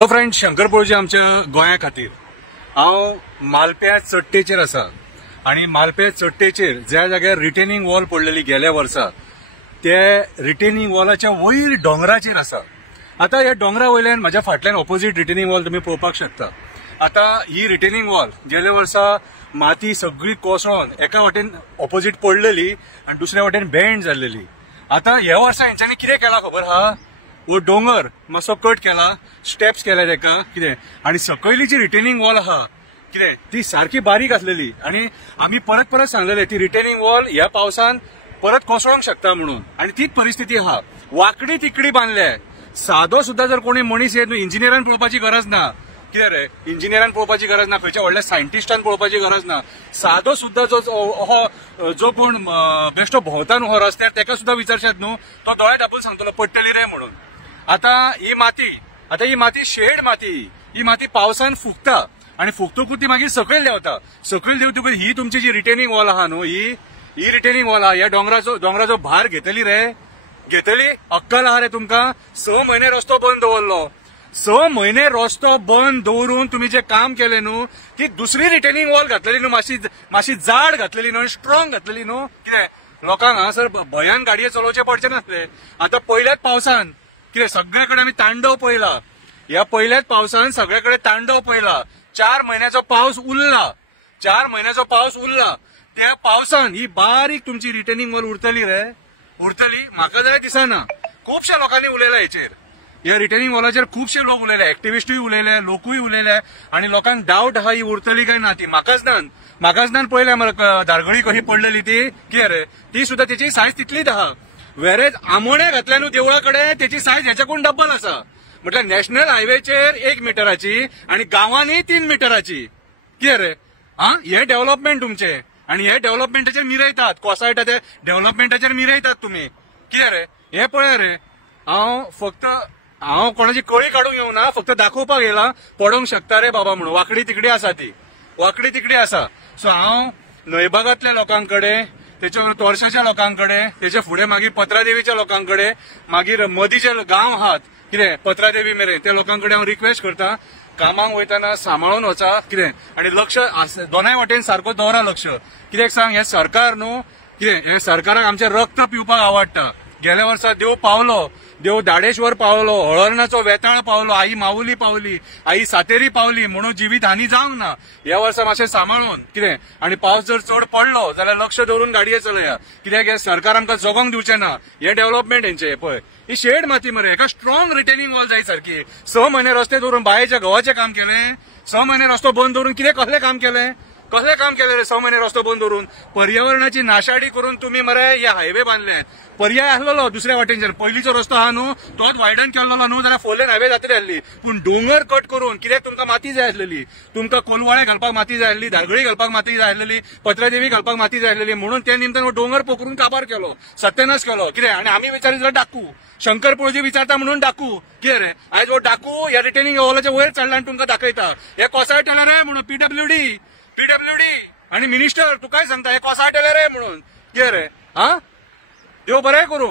Friend शंकरपळजी आमच्या गोंया खातीर हांव मालप्या चट्टेचेर आसा आणि मालप्या चट्टेचेर ज्या जाग्यार रिटेनिंग वॉल पडलेली गेल्या वर्सा ते रिटेनिंग वॉलाच्या वयर डोंगराचेर आसा। आता ह्या डोंगरा वयल्यान म्हाज्या फाटल्यान ऑपोजिट रिटेनिंग वॉल तुम्ही पळोवपाक शकता। आता ही रिटेनिंग वॉल गेल्या वर्सा माती सगळी कोसळून एका वाटेन ऑपोजिट पडलेली आणि दुसऱ्या वाटेन बेंड जाल्लेली। आता ह्या वर्सा हेंच्यांनी कितें केला खबर आहा, वो डोंगर मातसो कट केला, स्टेप्स केल्या तेका कितें, आणि सकयली जी रिटेनिंग वॉल आहा कितें ती सारखी बारीक आसलेली आणि आमी परत परत सांगलेले ती रिटेनिंग वॉल ह्या पावसान परत कोसळोंक शकता म्हणून, आणि तीच परिस्थिती आहा। वाकडी तिकडी बांधल्या, सादो सुद्धा जर कोणी मनीस येत इंजिनियरान पळोवपाची गरज ना, कितें रे इंजिनियरान पळोवपाची गरज ना, खंयच्या व्हडल्या सायंटिस्टान पळोवपाची गरज ना, सादो सुद्धा जो कोण बेश्टो भोंवता न्हू हो रस्त्यार तेका सुद्धा विचारशात न्हू, तो दोळे धापून सांगतलो पडटली रे म्हणून। आता ही माती शेड माती, ही माती पावसान फुगता आणि फुगतकूच ती मागीर सकयल देंवता। सकयल देंवतकूच ही तुमची जी रिटेनिंग वॉल आहा न्हू, ही रिटेनिंग वॉल आहा ह्या डोंगराचो भार घेतली रे, घेतली। अक्कल आहा रे तुमकां? 6 म्हयने रस्तो बंद दवरलो, 6 म्हयने रस्तो बंद दवरून तुम्ही जे काम केले न्हू, ती दुसरी रिटेनिंग वॉल घातलेली न्हू, मातशी जाड घातलेली न्हू, स्ट्रॉंग घातलेली न्हू, कितें लोकांक हांगासर भयान गाडये चलोवचे पडचे नासले। आता पहिल्याच पावसान कितें सगळ्याकडे आम्ही तांडव पळयला, ह्या पहिल्याच पावसान सगळ्याकडे तांडव पळयला। 4 महिन्याचो पावस उरला, 4 महिन्याचो पावस उरला, त्या पावसान ही बारीक तुमची रिटेनिंग वॉल उरतली रे, उरतली? म्हाका जाल्यार दिसना। खुबशा लोकांनी उलयला हेचेर, ह्या रिटेनिंग वॉलाचेर खुबशे लोक उलयले, एक्टिविस्टूय उलयले, लोकूय उलयले, आणि लोकांक डाऊट आहा ही उरतली काय ना ती। म्हाकाच नान पळयल्या मरे धारगळी कशी पडलेली ती, कितें रे ती सुद्धा त्याची सायज तितलीच आहा। वेरेज आमोणे घातल्या न्हू देवळाकडे त्याची सायज ह्याच्याकून डब्बल आसा। म्हटल्यार नॅशनल हायवेचेर 1 मिटराची आणि गांवांनी 3 मिटराची, कितें रे हे डेव्हलपमेंट तुमचे, आणि हे डेव्हलपमेंटाचेर मिरयतात, कोसायटा ते डेव्हलपमेंटाचेर मिरयतात तुम्ही, कितें रे हे पळय रे। हांव कोणाची कळी काढूंक येवना, फक्त दाखोवपाक येयला पडोंक शकता रे बाबा म्हणून। वाकडी तिकडी आसा ती, वाकडी तिकडी आसा। सो हांव न्हयभागातल्या लोकांकडे, त्याच्या तोरशाच्या लोकांकडे, त्याच्या फुडें मागीर पत्रादेवीच्या लोकांकडे, मागीर मदीचे गांव आहात कितें पत्रादेवी मेरेन त्या लोकांकडे हांव रिक्वेस्ट करता, कामाक वयताना सांबाळून वचा कितें, आणि लक्ष दोनाय वाटेन सारको दवरा लक्ष। कित्याक सांग, हे सरकार न्हू कितें, हे सरकाराक आमचे रक्त पिवपाक आवडटा। गेल्या वर्सा देव पावलो, देव दाडेश्वर पावलो, हळर्णाचो वेताळ पावलो, आई माऊली पावली, आई सातेरी पावली, म्हणून जीवित हानी जावंक ना। ह्या वर्सा मातशें सांबाळून कितें, आणि पावस जर चड पडलो जाल्यार लक्ष दवरून गाडये चलया, कित्याक हे सरकार आमकां जगोंक दिवचें ना। हे डेव्हलपमेंट हेंचे पळय, ही शेड माती मरे, एका स्ट्रॉंग रिटेनिंग वॉल जाय सारखी। 6 म्हयने रस्ते दवरून बायेच्या गव्हाचें काम केलें, 6 म्हयने रस्तो बंद दवरून कसले काम केले रे 6 महिने रस्तो बंद दवरून? पर्यावरणाची नाशाडी करून तुम्ही मरे हे हायवे बांधले। पर्याय आसलो दुसऱ्या वाटेनच्यान, पयलीचो रस्तो आहा न्हू तोच वायडन केल्लो न्हू जाल्यार 4 लेन हायवे जातली आसली, पूण डोंगर कट करून कित्याक तुमकां माती जाय आसलेली, तुमकां कोलवाळे घालपाक माती जाय आसली, धारगळी घालपाक माती जाय आसलेली, पत्रादेवी घालपाक माती जाय आसलेली, म्हणून त्या निमतान डोंगर पोखरून काबार केलो, सत्यानाश केलो कितें। आणि आमी विचारीत जाल्यार डाकू, शंकरपळजी विचारता म्हणून डाकू, कितें रे आयज हो डाकू ह्या रिटेनिंग वॉलाच्या वयर चडला आनी तुमकां दाखयता हे कोसळटले रे म्हणून। पीडब्ल्यूडी आणि मिनिस्टर तू काय सांगता हे कोसळटले रे म्हणून, कितें रे देव बरें करूं।